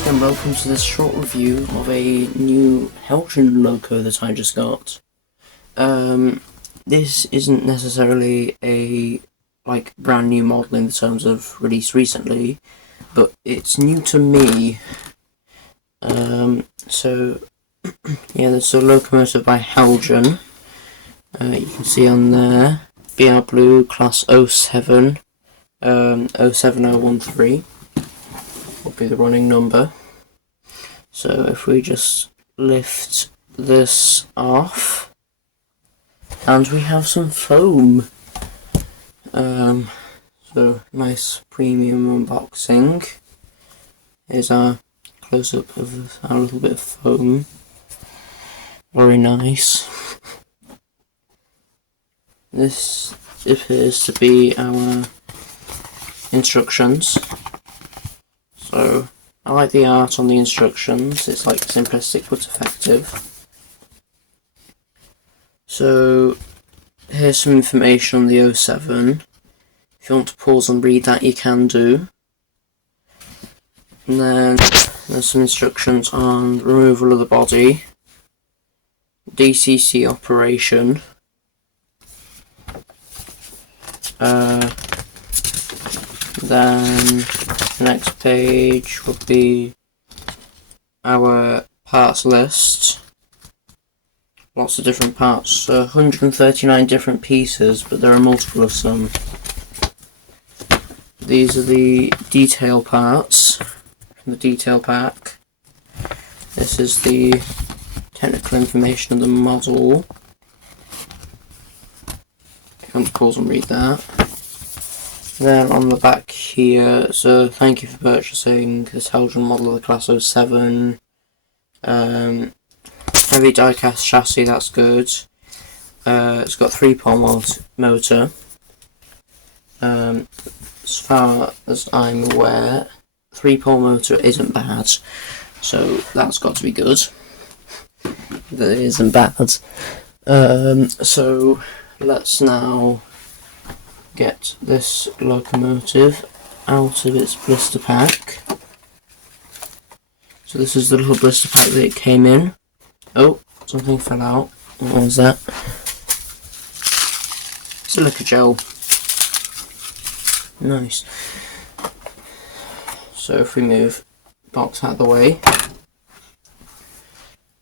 guys, and welcome to this short review of a new Heljan loco that I just got. This isn't necessarily a brand new model in terms of release recently, but it's new to me. So yeah, this is a locomotive by Heljan. You can see on there, BR Blue, class 07, 07013. Will be the running number. So if we just lift this off, and we have some foam. So nice premium unboxing. Here's our close-up of our little bit of foam. Very nice. This appears to be our instructions. So, I like the art on the instructions, it's like simplistic but effective. So, here's some information on the 07. If you want to pause and read that, you can do. And then, there's some instructions on removal of the body, DCC operation, then the next page will be our parts list. Lots of different parts, 139 different pieces, but there are multiple of some. These are the detail parts from the detail pack. This is the technical information of the model. You can pause and read that. Then on the back here, so thank you for purchasing this Heljan model of the class 07. Heavy die-cast chassis, that's good. It's got 3-pole motor. As far as I'm aware, 3-pole motor isn't bad, so that's got to be good. That isn't bad. So let's now get this locomotive out of its blister pack. So this is the little blister pack that it came in. Oh, something fell out. What was that? Silica gel. Nice. So if we move the box out of the way,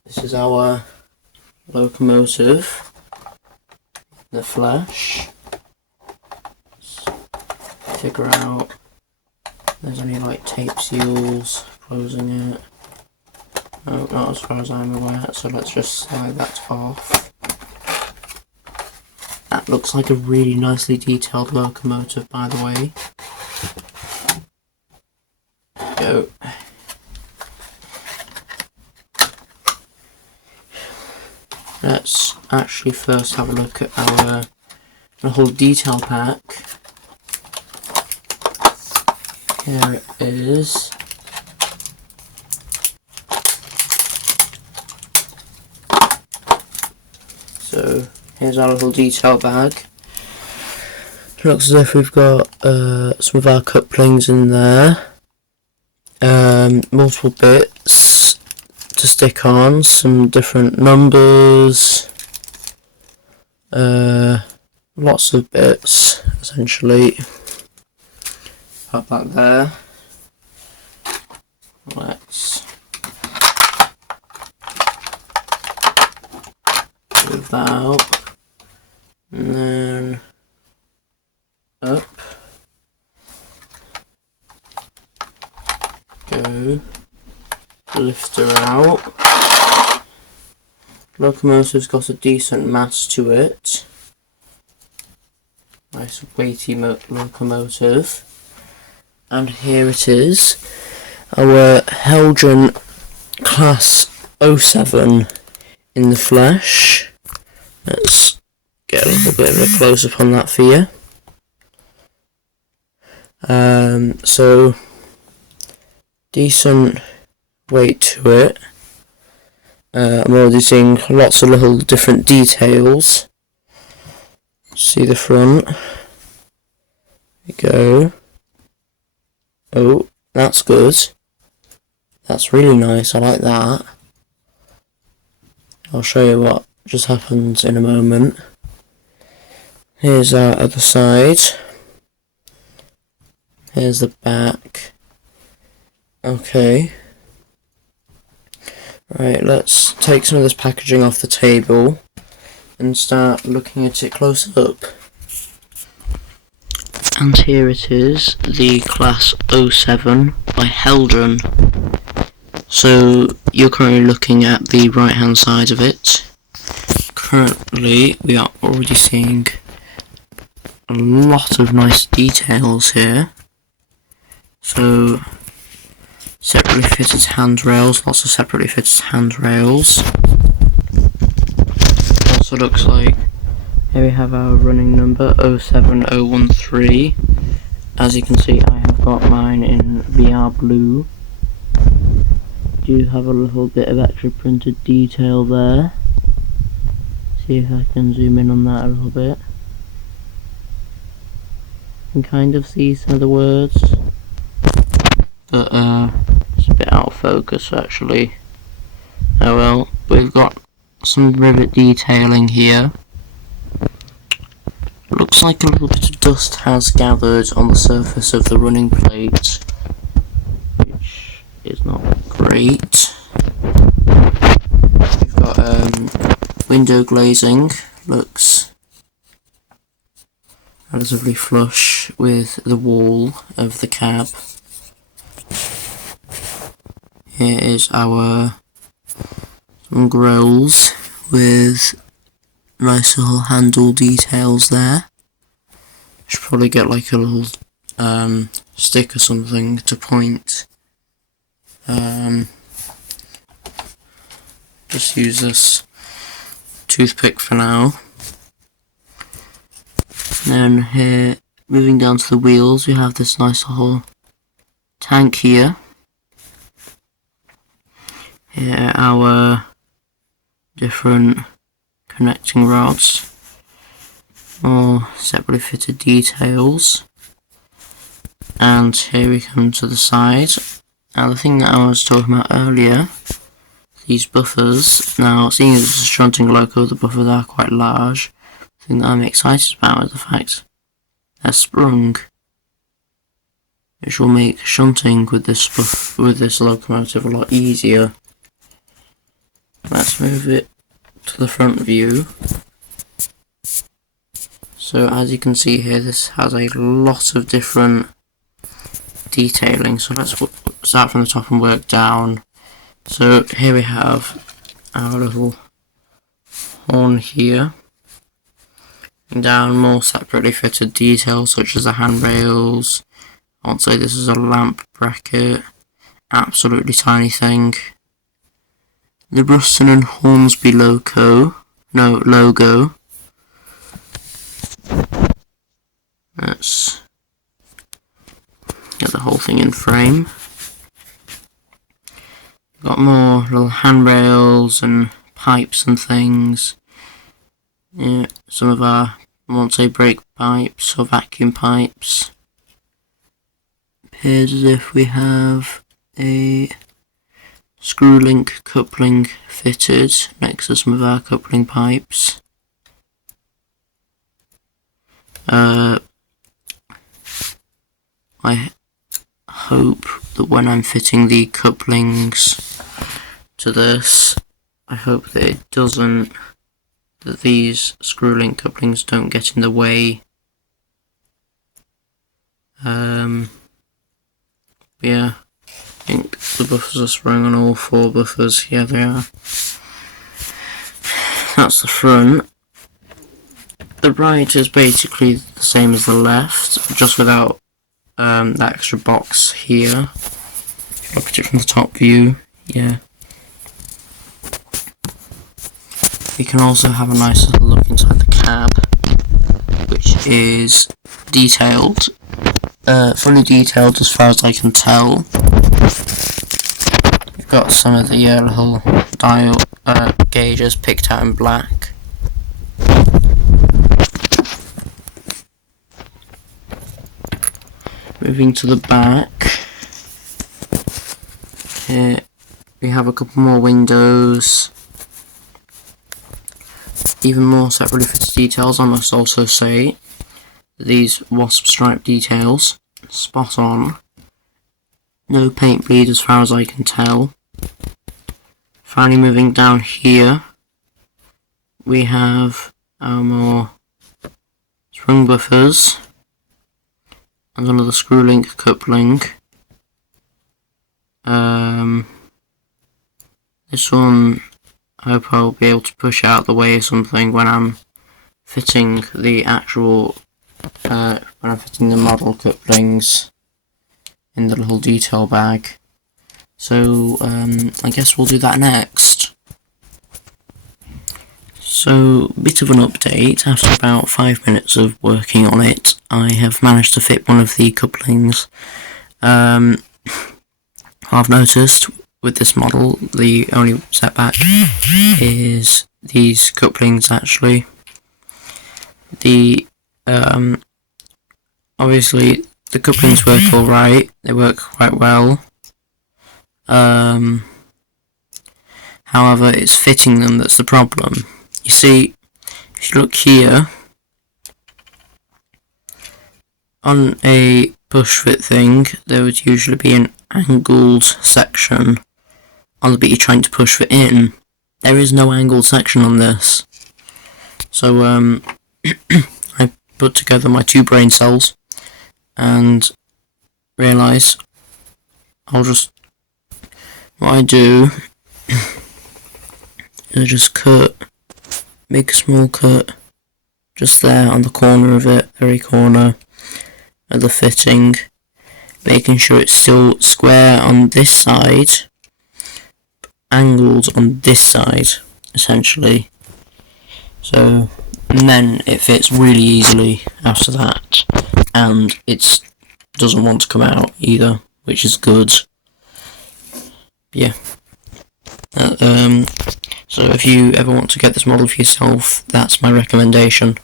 this is our locomotive, the flesh. Figure out there's any tape seals closing it. No, not as far as I'm aware, so let's just slide that off. That looks like a really nicely detailed locomotive, by the way. Go. Let's actually first have a look at our whole detail pack. Here it is. So here's our little detail bag. It looks as if we've got some of our couplings in there. Multiple bits to stick on, some different numbers. Lots of bits, essentially. Put that there. Let's move that out, and then up, go, lift her out. Locomotive's got a decent mass to it. Nice weighty locomotive. And here it is, our Heljan class 07 in the flesh. Let's get a little bit of a close-up on that for you. So, decent weight to it. I'm already seeing lots of little different details. See the front. There we go. Oh, that's good. That's really nice, I like that. I'll show you what just happens in a moment. Here's our other side. Here's the back. Okay. Right, let's take some of this packaging off the table and start looking at it close up. And here it is, the Class 07 by Heljan. So you're currently looking at the right hand side of it. Currently we are already seeing a lot of nice details here. So separately fitted handrails, lots of separately fitted handrails. Also looks like here we have our running number 07013. As you can see, I have got mine in VR blue. Do have a little bit of extra printed detail there. See if I can zoom in on that a little bit. You can kind of see some of the words, but it's a bit out of focus actually. Oh well, we've got some rivet detailing here. Looks like a little bit of dust has gathered on the surface of the running plate, which is not great. We've got window glazing, looks relatively flush with the wall of the cab. Here is our some grills with nice little handle details there. Should probably get like a little stick or something to point. Just use this toothpick for now. And then here, moving down to the wheels, we have this nice little tank here. Here are our different connecting rods, more separately fitted details, and here we come to the side. Now the thing that I was talking about earlier, these buffers, now seeing as it's a shunting loco, the buffers are quite large. The thing that I'm excited about is the fact they're sprung, which will make shunting with this locomotive a lot easier. Let's move it to the front view. So as you can see here, this has a lot of different detailing. So let's start from the top and work down. So here we have our little horn here. And down more separately fitted details such as the handrails. I would say this is a lamp bracket. Absolutely tiny thing. The Ruston and Hornsby logo. Let's get the whole thing in frame. Got more little handrails and pipes and things. Yeah, some of our, I won't say brake pipes or vacuum pipes. Appears as if we have a screw link coupling fitted next to some of our coupling pipes. I hope that when I'm fitting the couplings to this, I hope that it doesn't, that these screw link couplings don't get in the way. Yeah, I think the buffers are sprung on all four buffers. Yeah, they are. That's the front. The right is basically the same as the left, just without that extra box here. Look at it from the top view. Yeah. We can also have a nice little look inside the cab, which is detailed. Fully detailed as far as I can tell. We've got some of the little dial gauges picked out in black. Moving to the back. Here we have a couple more windows. Even more separately fitted details, I must also say. These wasp stripe details, spot on. No paint bleed as far as I can tell. Finally moving down here, we have our more spring buffers and another screw link coupling. This one I hope I'll be able to push out the way or something when I'm fitting the actual when I'm fitting the model couplings in the little detail bag. So I guess we'll do that next. So, bit of an update. After about 5 minutes of working on it, I have managed to fit one of the couplings. I've noticed with this model, the only setback is these couplings actually. Obviously the couplings work alright, they work quite well. However, it's fitting them that's the problem. You see, if you look here, on a push fit thing, there would usually be an angled section on the bit you're trying to push fit in. There is no angled section on this. So I put together my two brain cells and realise what I do is I just make a small cut just there on the corner of it, very corner of the fitting, making sure it's still square on this side, angled on this side, essentially. So, and then it fits really easily after that, and it doesn't want to come out either, which is good. Yeah. So if you ever want to get this model for yourself, that's my recommendation.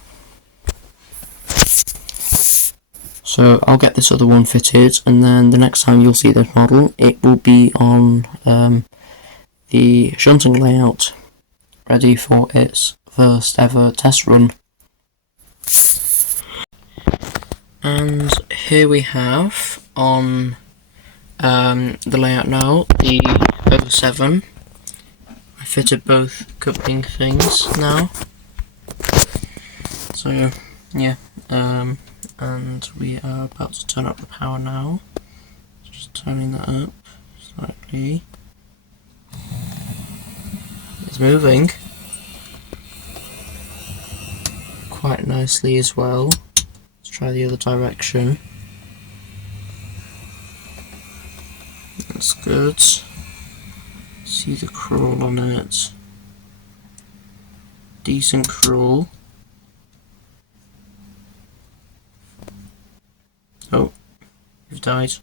So I'll get this other one fitted, and then the next time you'll see this model, it will be on the shunting layout, ready for its first ever test run. And here we have on the layout now, the 07. I fitted both coupling things now. So yeah, and we are about to turn up the power now. Just turning that up slightly. It's moving quite nicely as well. Let's try the other direction. That's good. See the crawl on it. Decent crawl. Oh, you've died.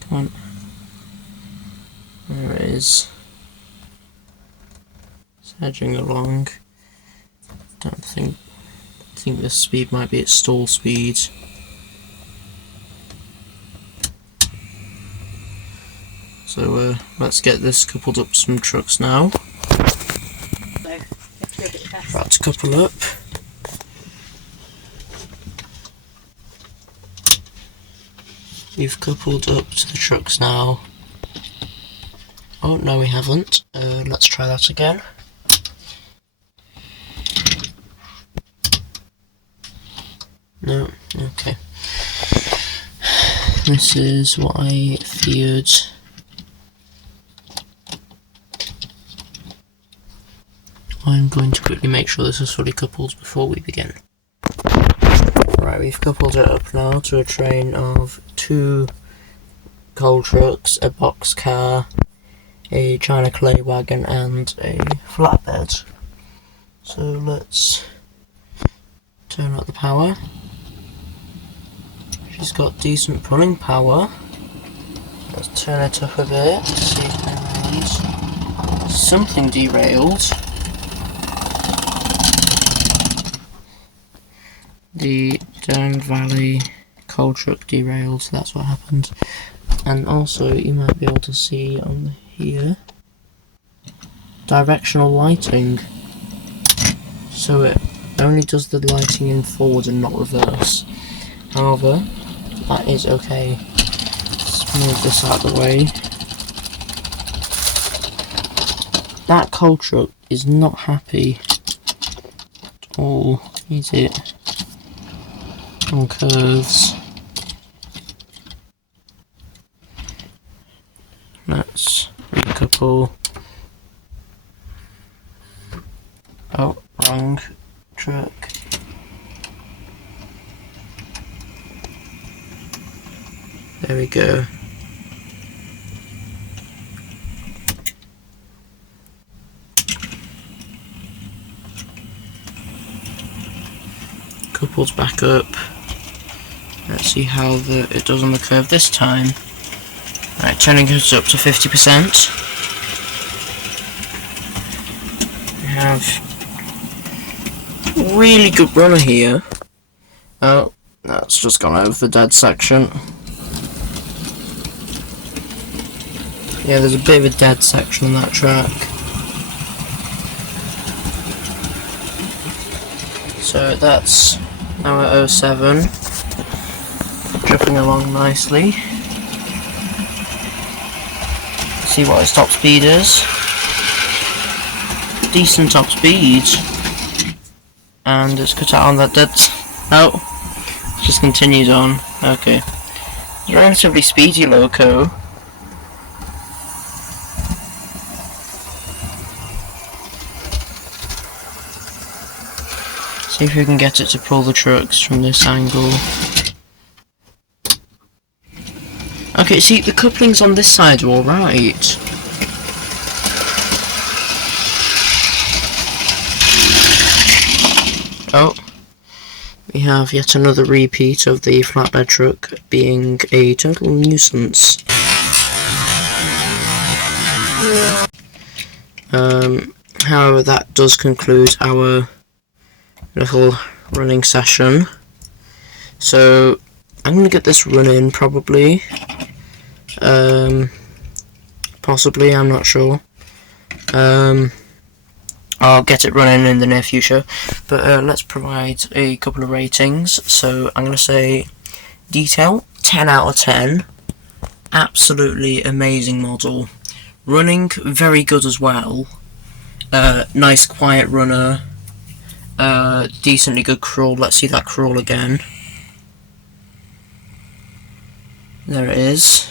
Come on. There it is. It's edging along. I think this speed might be its stall speed. So let's get this coupled up to some trucks now. About to couple up. We've coupled up to the trucks now. Oh no, we haven't. Let's try that again. No, okay. This is what I feared. I'm going to quickly make sure this is fully coupled before we begin. Right, we've coupled it up now to a train of 2 coal trucks, a box car, a China clay wagon and a flatbed. So let's turn up the power. She's got decent pulling power. Let's turn it up a bit to see if there is something derailed. The Down Valley coal truck derailed, so that's what happened. And also you might be able to see on here directional lighting, so it only does the lighting in forward and not reverse. However, that is okay. Let's move this out of the way. That coal truck is not happy at all, is it? On curves. Let's recouple. Oh, wrong truck. There we go. Coupled back up. Let's see how it does on the curve this time. Right, turning it up to 50%. We have a really good runner here. Oh, that's just gone over the dead section. Yeah, there's a bit of a dead section on that track. So that's now at 07. Dripping along nicely. See what its top speed is. Decent top speed. And it's cut out on that dead. Oh, just continues on. Okay. It's a relatively speedy loco. See if we can get it to pull the trucks from this angle. Okay, see, the couplings on this side are alright. Oh, we have yet another repeat of the flatbed truck being a total nuisance. However, that does conclude our little running session. So, I'm going to get this run in probably. Possibly, I'm not sure. I'll get it running in the near future, but let's provide a couple of ratings. So I'm going to say detail 10 out of 10, absolutely amazing model, running very good as well, nice quiet runner, decently good crawl. Let's see that crawl again. There it is.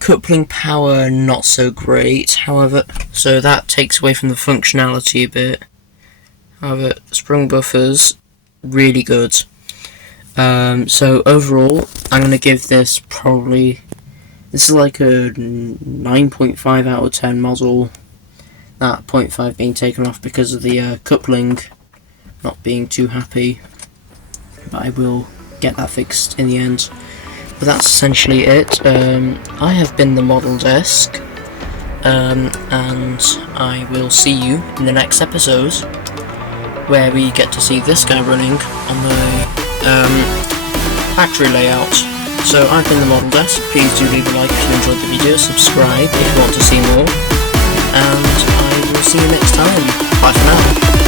Coupling power not so great, however, so that takes away from the functionality a bit. However, sprung buffers really good. So overall, I'm gonna give this probably, this is like a 9.5 out of 10 model. That 0.5 being taken off because of the coupling not being too happy, but I will get that fixed in the end. But that's essentially it. I have been the Model Desk, and I will see you in the next episode, where we get to see this guy running on the factory layout. So I've been the Model Desk. Please do leave a like if you enjoyed the video, subscribe if you want to see more, and I will see you next time. Bye for now.